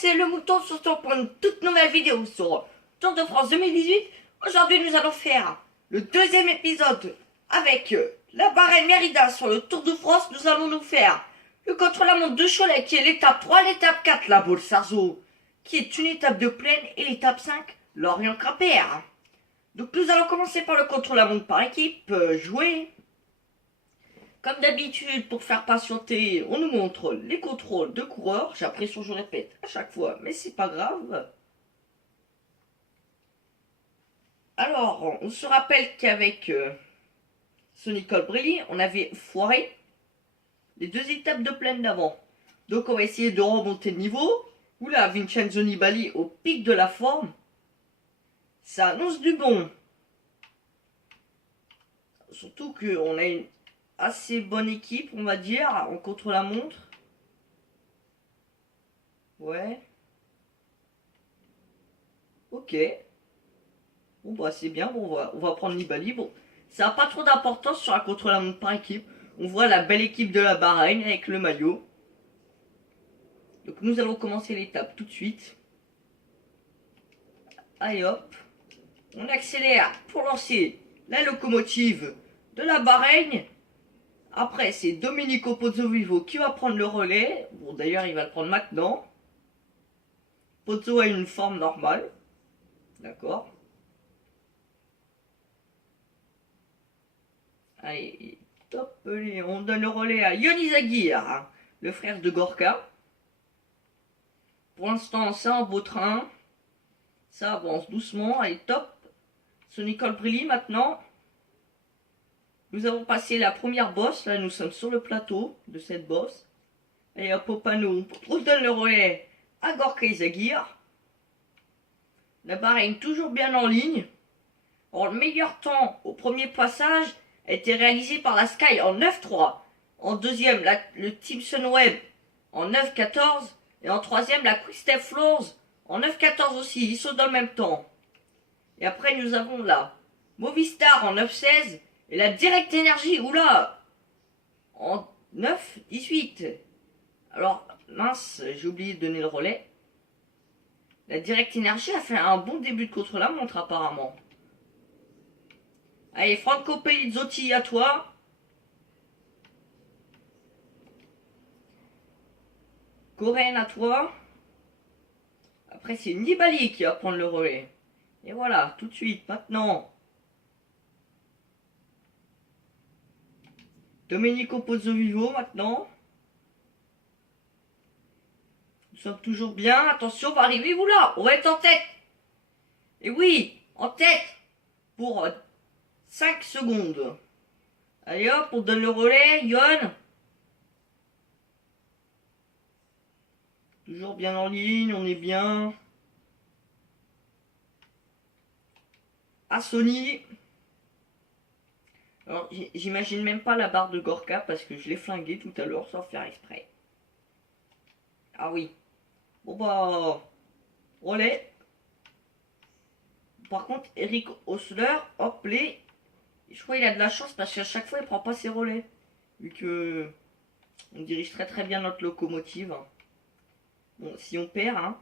c'est le mouton sur pour une toute nouvelle vidéo sur Tour de France 2018. Aujourd'hui, nous allons faire le deuxième épisode avec la Bahreïn Mérida sur le Tour de France. Nous allons nous faire le contre-la-montre de Cholet qui est l'étape 3, l'étape 4, la Bolsarzo qui est une étape de plaine et l'étape 5, Lorient-Quimper. Donc nous allons commencer par le contre-la-montre par équipe, jouer. Comme d'habitude, pour faire patienter, on nous montre les contrôles de coureurs. J'ai l'impression que je répète à chaque fois, mais c'est pas grave. Alors, on se rappelle qu'avec Sonny Colbrelli, on avait foiré les deux étapes de plaine d'avant. Donc on va essayer de remonter de niveau. Oula, Vincenzo Nibali au pic de la forme. Ça annonce du bon. Surtout qu'on a une assez bonne équipe, on va dire, en contre-la-montre. Ouais. Ok. Bon, bah c'est bien, bon, on va prendre Nibali. Bon, ça n'a pas trop d'importance sur la contre-la-montre par équipe. On voit la belle équipe de la Bahreïn avec le maillot. Donc nous allons commencer l'étape tout de suite. Allez hop. On accélère pour lancer la locomotive de la Bahreïn. Après, c'est Domenico Pozzovivo qui va prendre le relais. Bon, d'ailleurs, il va le prendre maintenant. Pozzo a une forme normale. D'accord. Allez, top. Allez, on donne le relais à Yoni Zagir, hein, le frère de Gorka. Pour l'instant, c'est un beau train. Ça avance doucement. Allez, top. Sonny Colbrelli maintenant. Nous avons passé la première bosse. Là, nous sommes sur le plateau de cette bosse. Allez, hop, au panneau. On donne le relais à Gorka Izagir. La Bahreïn toujours bien en ligne. Alors, le meilleur temps au premier passage a été réalisé par la Sky en 9-3. En deuxième, le Team Sunweb en 9-14. Et en troisième, la Quickstep Floors en 9-14 aussi. Ils sont dans le même temps. Et après, nous avons la Movistar en 9-16. Et la Direct Energy, oula, en 9-18. Alors, mince, j'ai oublié de donner le relais. La Direct Energy a fait un bon début de contre-la-montre apparemment. Allez, Franco Pelizzotti, à toi. Corinne, à toi. Après, c'est Nibali qui va prendre le relais. Et voilà, tout de suite, maintenant. Domenico Pozzovivo, maintenant. Nous sommes toujours bien. Attention, on va arriver. Oula, on va être en tête. Et oui, en tête. Pour 5 secondes. Allez hop, on donne le relais. Yon. Toujours bien en ligne, on est bien. À Sony. Alors, j'imagine même pas la barre de Gorka parce que je l'ai flingué tout à l'heure sans faire exprès. Ah oui. Bon bah, relais. Par contre, Eric Osler, hop, je crois qu'il a de la chance parce qu'à chaque fois, il prend pas ses relais. Vu que on dirige très très bien notre locomotive. Bon, si on perd, hein.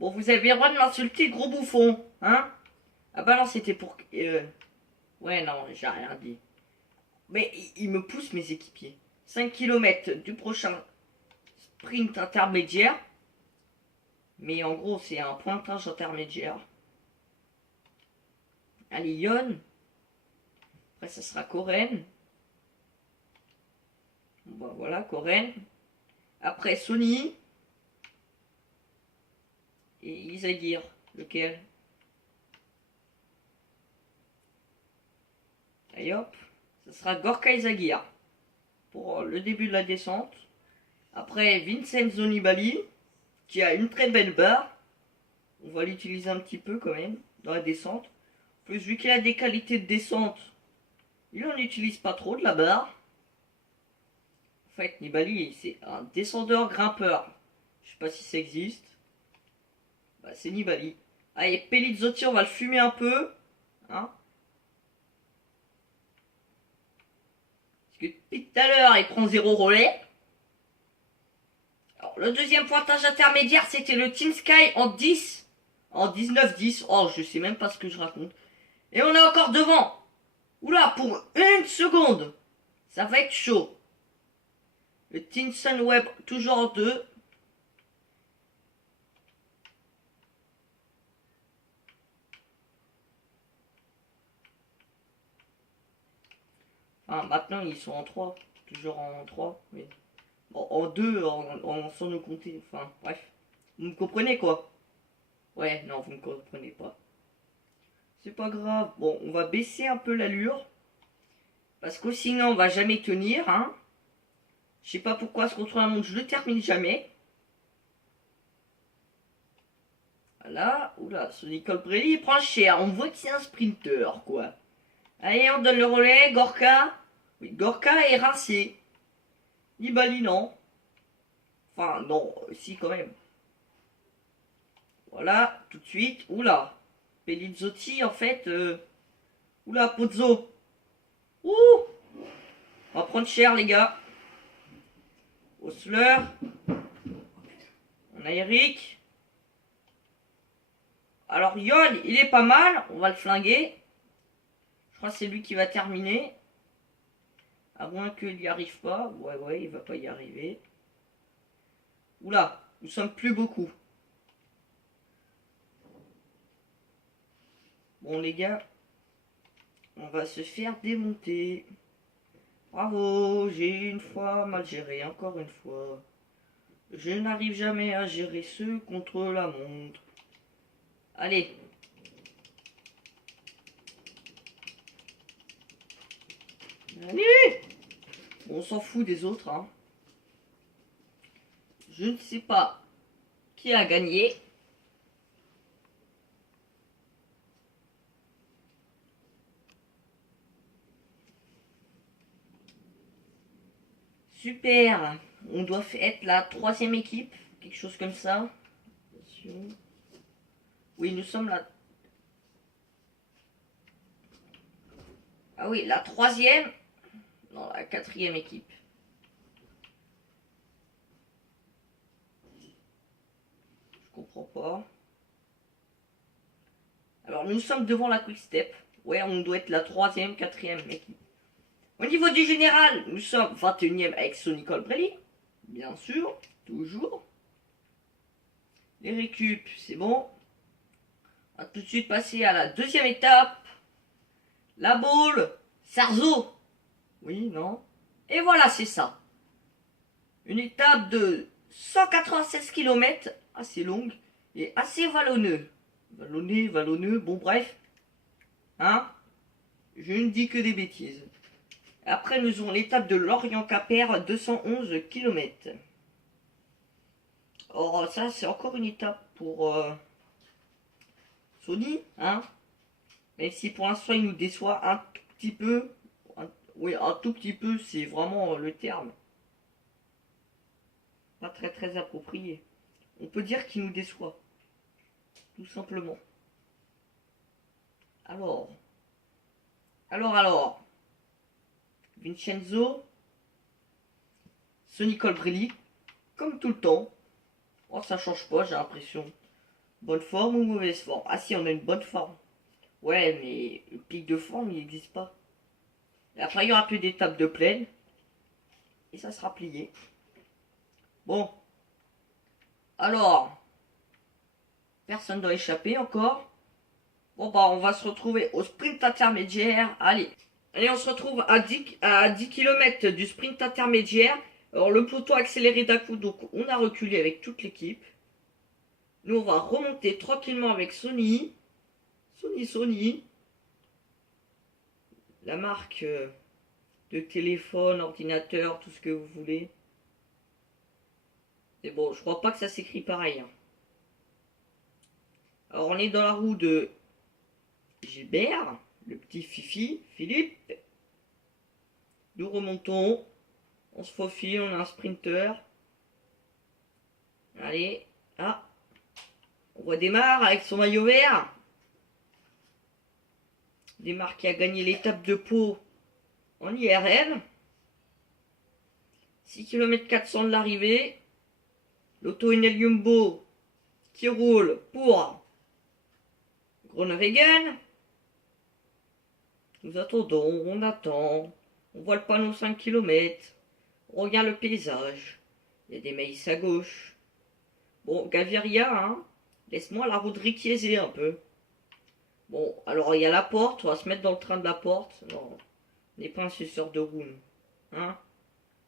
Bon, vous avez le droit de m'insulter, gros bouffon, hein. Ah bah non, c'était pour... ouais, non, j'ai rien dit. Mais il me pousse mes équipiers. 5 km du prochain sprint intermédiaire. Mais en gros, c'est un pointage intermédiaire. Allez, Yon. Après, ça sera Coren. Bon, bah, voilà, Coren. Après, Sony. Et Izagir. Lequel? Allez hop. Ça sera Gorka Izagir. Pour le début de la descente. Après, Vincenzo Nibali. Qui a une très belle barre. On va l'utiliser un petit peu quand même. Dans la descente. En plus, vu qu'il a des qualités de descente. Il n'en utilise pas trop de la barre. En fait, Nibali, c'est un descendeur grimpeur. Je sais pas si ça existe. Bah, c'est Nibali. Allez, Pelizzotti, on va le fumer un peu. Hein, parce que depuis tout à l'heure, il prend 0 relais. Alors, Alors, le deuxième pointage intermédiaire, c'était le Team Sky en 10. En 19-10. Oh, je sais même pas ce que je raconte. Et on est encore devant. Oula, pour une seconde. Ça va être chaud. Le Team Sunweb, toujours en 2. Enfin, maintenant, ils sont en 3. Toujours en 3. Mais... Bon, en 2, sans nous compter. Enfin, bref. Vous me comprenez, quoi? Ouais, non, vous ne comprenez pas. C'est pas grave. Bon, on va baisser un peu l'allure. Parce que sinon, on va jamais tenir, hein. Je sais pas pourquoi ce contre-la-montre, je le termine jamais. Voilà. Oula, ce Nicole Brelli, il prend cher. On voit que c'est un sprinter, quoi. Allez, on donne le relais. Gorka. Oui, Gorka est rincé. Nibali, non. Enfin, non, si, quand même. Voilà, tout de suite. Oula. Pelizzotti, en fait. Oula, Pozzo. Ouh. On va prendre cher, les gars. Osler. On a Eric. Alors, Yon, il est pas mal. On va le flinguer. Je crois que c'est lui qui va terminer. À moins qu'il n'y arrive pas. Ouais, il va pas y arriver. Oula, nous sommes plus beaucoup. Bon, les gars. On va se faire démonter. Bravo, j'ai une fois mal géré, encore une fois. Je n'arrive jamais à gérer ceux contre la montre. Allez. Allez. Bon, on s'en fout des autres, hein. Je ne sais pas qui a gagné. Super. On doit être la 3e équipe. Quelque chose comme ça. Oui, nous sommes la... Ah oui, la 3e. Non, la 4e équipe. Je comprends pas. Alors, nous sommes devant la Quick Step. Ouais, on doit être la 3e, 4e équipe. Au niveau du général, nous sommes 21e avec Sonny Colbrelli. Bien sûr, toujours. Les récup, c'est bon. On va tout de suite passer à la 2e étape. La boule, Sarzo. Oui, non. Et voilà, c'est ça. Une étape de 196 km, assez longue et assez vallonneux. Vallonneux, bon bref. Hein? Je ne dis que des bêtises. Après, nous aurons l'étape de Lorient-Quimper, 211 km. Or, ça, c'est encore une étape pour Sony, hein? Même si pour l'instant, il nous déçoit un tout petit peu. Oui, un tout petit peu, c'est vraiment le terme. Pas très approprié. On peut dire qu'il nous déçoit. Tout simplement. Alors. Vincenzo. Sonny Colbrelli. Comme tout le temps. Oh, ça change pas, j'ai l'impression. Bonne forme ou mauvaise forme? Ah si, on a une bonne forme. Ouais, mais le pic de forme, il n'existe pas. Et après, il y aura plus d'étapes de plaine. Et ça sera plié. Bon. Alors. Personne doit échapper encore. Bon, bah, on va se retrouver au sprint intermédiaire. Allez. Allez, on se retrouve à 10 km du sprint intermédiaire. Alors, le peloton accéléré d'un coup, donc on a reculé avec toute l'équipe. Nous, on va remonter tranquillement avec Sony. Sony. La marque de téléphone, ordinateur, tout ce que vous voulez. Mais bon, je crois pas que ça s'écrit pareil. Hein. Alors, on est dans la roue de Gilbert, le petit Fifi, Philippe. Nous remontons. On se faufile, on a un sprinter. Allez, ah. On voit Desmar avec son maillot vert. Desmar qui a gagné l'étape de Pau en IRL. 6 km 400 de l'arrivée. L'Auto Enel Jumbo qui roule pour Groenewegen. Nous attendons, on attend. On voit le panneau 5 km. On regarde le paysage. Il y a des maïs à gauche. Bon, Gaviria, hein. Laisse-moi la route riquiaiser un peu. Bon, alors il y a la porte. On va se mettre dans le train de la porte. Non, on n'est pas un suceur de roue. Hein?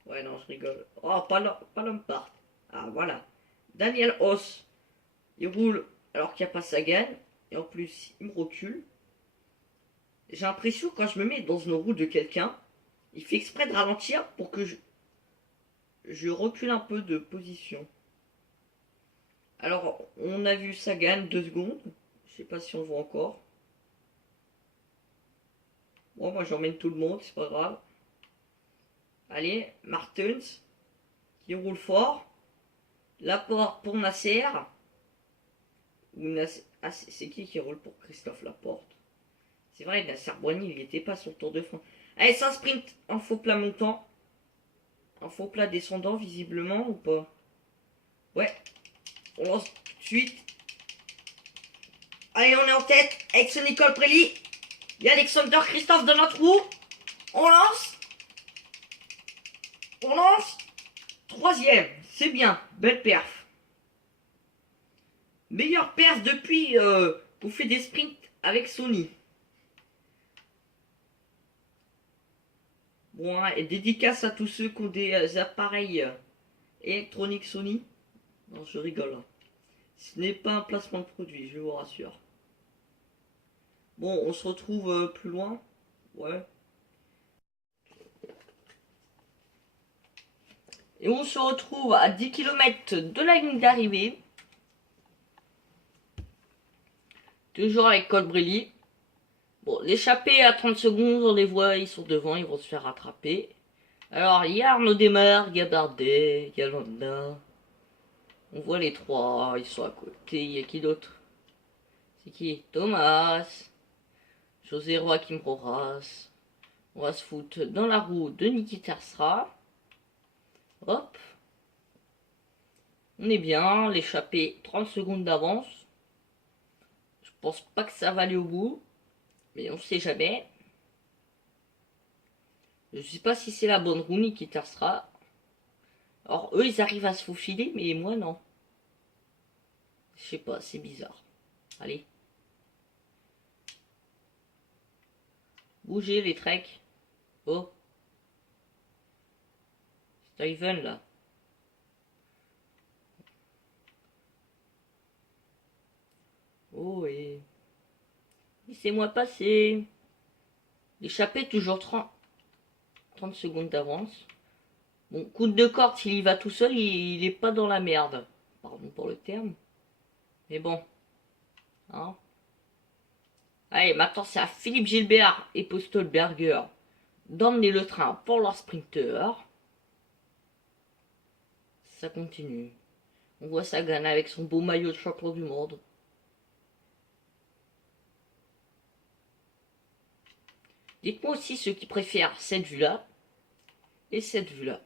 Ouais, non, je rigole. Oh, pas l'homme part. Ah, voilà. Daniel Hoss. Il roule alors qu'il n'y a pas Sagan. Et en plus, il me recule. J'ai l'impression quand je me mets dans une roue de quelqu'un, il fait exprès de ralentir pour que je recule un peu de position. Alors, on a vu Sagan 2 secondes. Je sais pas si on voit encore. Bon, moi j'emmène tout le monde, c'est pas grave. Allez, Martens qui roule fort. La porte pour Nasser. Ah, c'est qui roule pour Christophe Laporte? C'est vrai, Nasser Boigny, il n'était pas sur le Tour de France. Allez, ça sprint en faux plat montant. En faux plat descendant, visiblement, ou pas? Ouais. On lance tout de suite. Allez, on est en tête avec ce Nicole Prély. Il y a Alexander Christophe dans notre roue. On lance. On lance. Troisième. C'est bien. Belle perf. Meilleure perf depuis qu'on fait des sprints avec Sony. Bon, hein, et dédicace à tous ceux qui ont des appareils électroniques Sony. Non, je rigole. Hein. Ce n'est pas un placement de produit, je vous rassure. Bon, on se retrouve plus loin. Ouais. Et on se retrouve à 10 km de la ligne d'arrivée. Toujours avec Colbrelli. Bon, l'échappée à 30 secondes, on les voit, ils sont devant, ils vont se faire rattraper. Alors, il y a Arnaud Desmar, il y a Bardet, il y a Landa. On voit les trois, ils sont à côté. Il y a qui d'autre? C'est qui? Thomas. José Roy Kim Roras. On va se foutre dans la roue de Niki Terpstra. Hop. On est bien, l'échappée 30 secondes d'avance. Je pense pas que ça va aller au bout. Mais on sait jamais. Je sais pas si c'est la bonne roue Niki Terpstra. Alors eux ils arrivent à se faufiler mais moi non. Je sais pas, c'est bizarre. Allez. Bougez les treks. Oh. Steven là. Oh et... Laissez-moi passer. L'échappée toujours 30 secondes d'avance. Bon, coup de corde, s'il y va tout seul, il est pas dans la merde. Pardon pour le terme. Mais bon. Hein. Allez, maintenant c'est à Philippe Gilbert et Postelberger d'emmener le train pour leur sprinter. Ça continue. On voit Sagan avec son beau maillot de champion du monde. Dites-moi aussi ceux qui préfèrent cette vue-là et cette vue-là.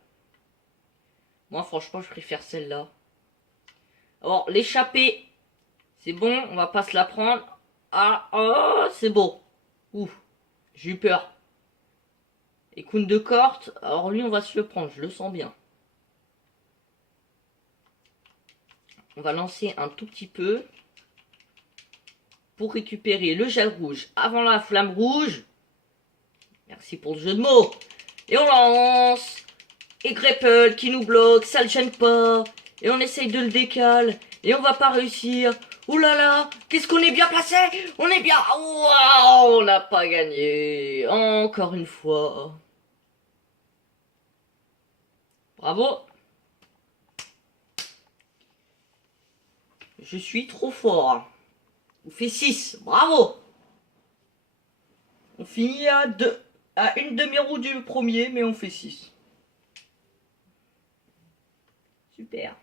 Moi, franchement, je préfère celle-là. Alors, l'échappée, c'est bon, on va pas se la prendre. Ah, oh, c'est beau. Ouh, j'ai eu peur. Et Koun de Korte, alors lui, on va se le prendre, je le sens bien. On va lancer un tout petit peu pour récupérer le gel rouge avant la flamme rouge. Merci pour le jeu de mots. Et on lance. Et Greppel qui nous bloque, ça le gêne pas. Et on essaye de le décaler. Et on va pas réussir. Ouh là là, qu'est-ce qu'on est bien placé. On est bien. Waouh, on n'a pas gagné. Encore une fois. Bravo. Je suis trop fort. On fait 6. Bravo. On finit à une demi-roue du premier, mais on fait 6. Super.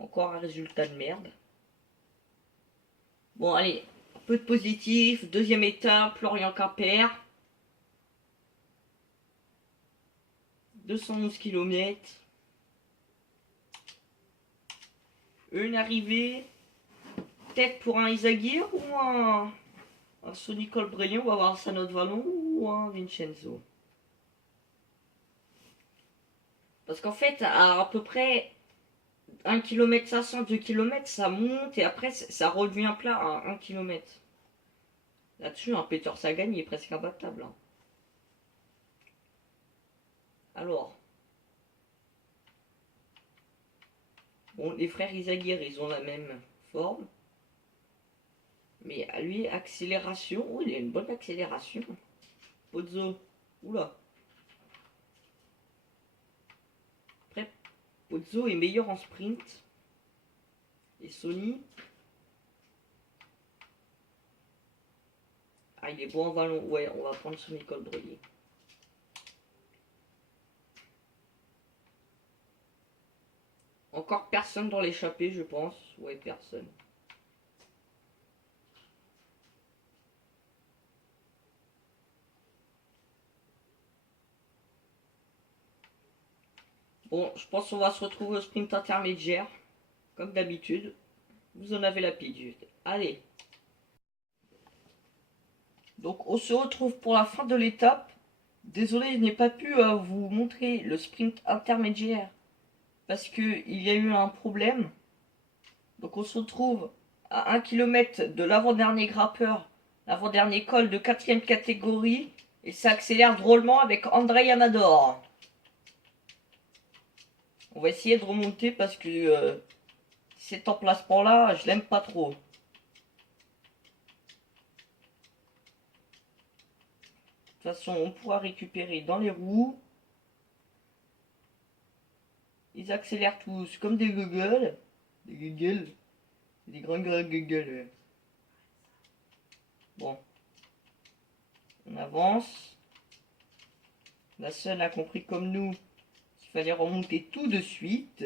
Encore un résultat de merde. Bon, allez. Un peu de positif. Deuxième étape, Florian Quimper. 211 km. Une arrivée, peut-être pour un Izagir ou un Sonny Colbrelli. On va voir ça notre vallon ou un Vincenzo. Parce qu'en fait, à peu près 1 km 500, 2 km, ça monte et après ça redevient plat à 1 km. Là-dessus, un Peter Sagan, il est presque imbattable. Hein. Alors, bon, les frères Izagir, ils ont la même forme. Mais à lui, accélération, oh, il a une bonne accélération. Pozzo, oula. Après, Pozzo est meilleur en sprint. Et Sony, ah, il est bon en vallon. Ouais, on va prendre Sonny Colbrelli. Encore personne dans l'échappée, je pense. Ouais, personne. Bon, je pense qu'on va se retrouver au sprint intermédiaire. Comme d'habitude. Vous en avez l'habitude. Allez. Donc, on se retrouve pour la fin de l'étape. Désolé, je n'ai pas pu vous montrer le sprint intermédiaire. Parce qu'il y a eu un problème. Donc, on se retrouve à 1 km de l'avant-dernier grappeur. L'avant-dernier col de 4ème catégorie. Et ça accélère drôlement avec André Amador. On va essayer de remonter parce que cet emplacement-là, je l'aime pas trop. De toute façon, on pourra récupérer dans les roues. Ils accélèrent tous comme des gueules. Des gueules. Des grands gueules. Bon. On avance. La seule a compris comme nous qu'il fallait remonter tout de suite.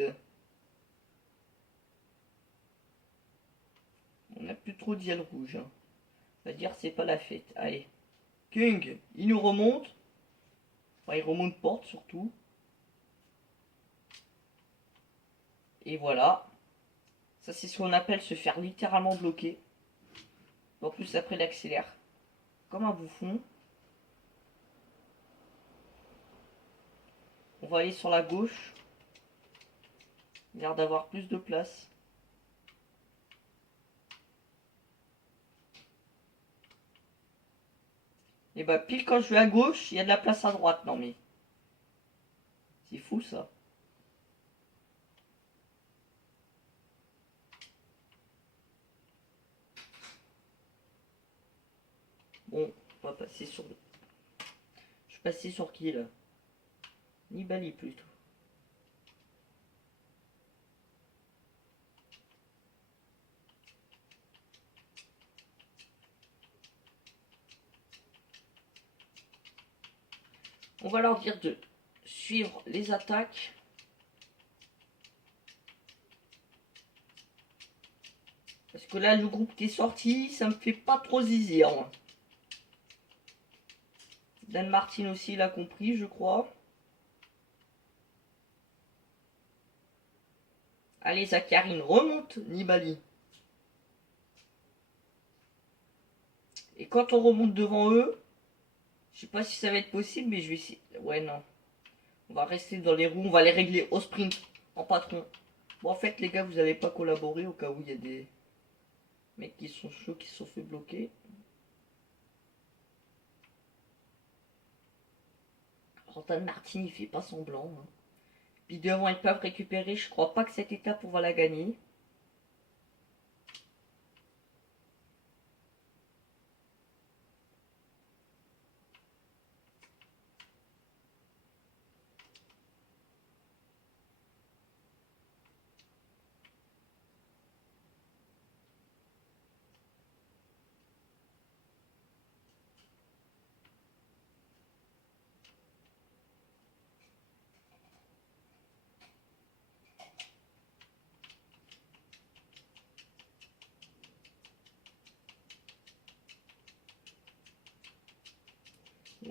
On n'a plus trop de dial rouge. Hein. On va dire c'est pas la fête. Allez. Kung, il nous remonte. Enfin, il remonte porte surtout. Et voilà. Ça, c'est ce qu'on appelle se faire littéralement bloquer. En plus, après, il accélère comme un bouffon. On va aller sur la gauche. Il a l'air d'avoir plus de place. Et bah, pile quand je vais à gauche, il y a de la place à droite. Non, mais c'est fou ça. Bon, on va passer sur le. Je suis passé sur qui là? Nibali plutôt. On va leur dire de suivre les attaques. Parce que là, le groupe qui est sorti, ça me fait pas trop zizir. Moi. Dan Martin aussi l'a compris, je crois. Allez, Zakharine, remonte, Nibali. Et quand on remonte devant eux, je sais pas si ça va être possible, mais je vais essayer. Ouais, non. On va rester dans les roues, on va les régler au sprint, en patron. Bon, en fait, les gars, vous n'avez pas collaboré au cas où il y a des mecs qui sont chauds, qui se sont fait bloquer. Dan Martin, il fait pas semblant. Hein. Puis devant, ils peuvent récupérer. Je crois pas que cette étape, on va la gagner.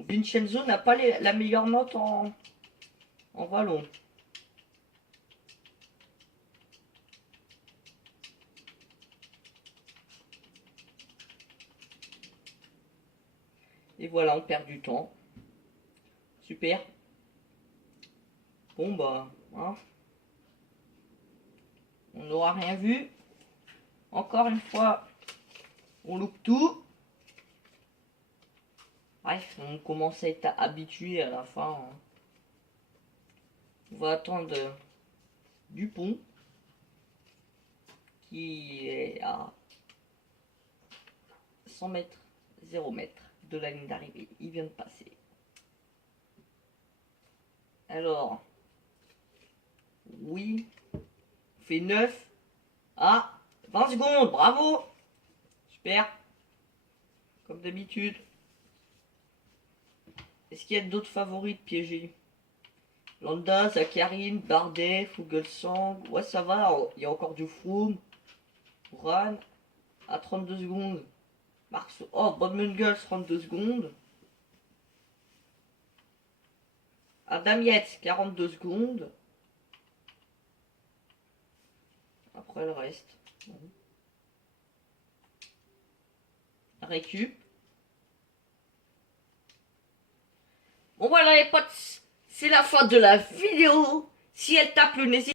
Vincenzo n'a pas la meilleure note en vallon. Et voilà, on perd du temps. Super. Bon bah, hein. On n'aura rien vu. Encore une fois, on loupe tout. Bref, on commence à être habitué à la fin. Hein. On va attendre Dupont qui est à 100 mètres, 0 mètres de la ligne d'arrivée. Il vient de passer. Alors, oui, on fait 9 à 20 secondes. Bravo. Super. Comme d'habitude. Est-ce qu'il y a d'autres favoris de piéger? Landa, Zacharine, Bardet, Fuglsang. Ouais, ça va. Il y a encore du Froome. Ran à 32 secondes. Marceau. Oh, Bodmengels, 32 secondes. Adam Yates, 42 secondes. Après le reste. Bon. Récup. Bon voilà les potes, c'est la fin de la vidéo. Si elle tape le n'hésitez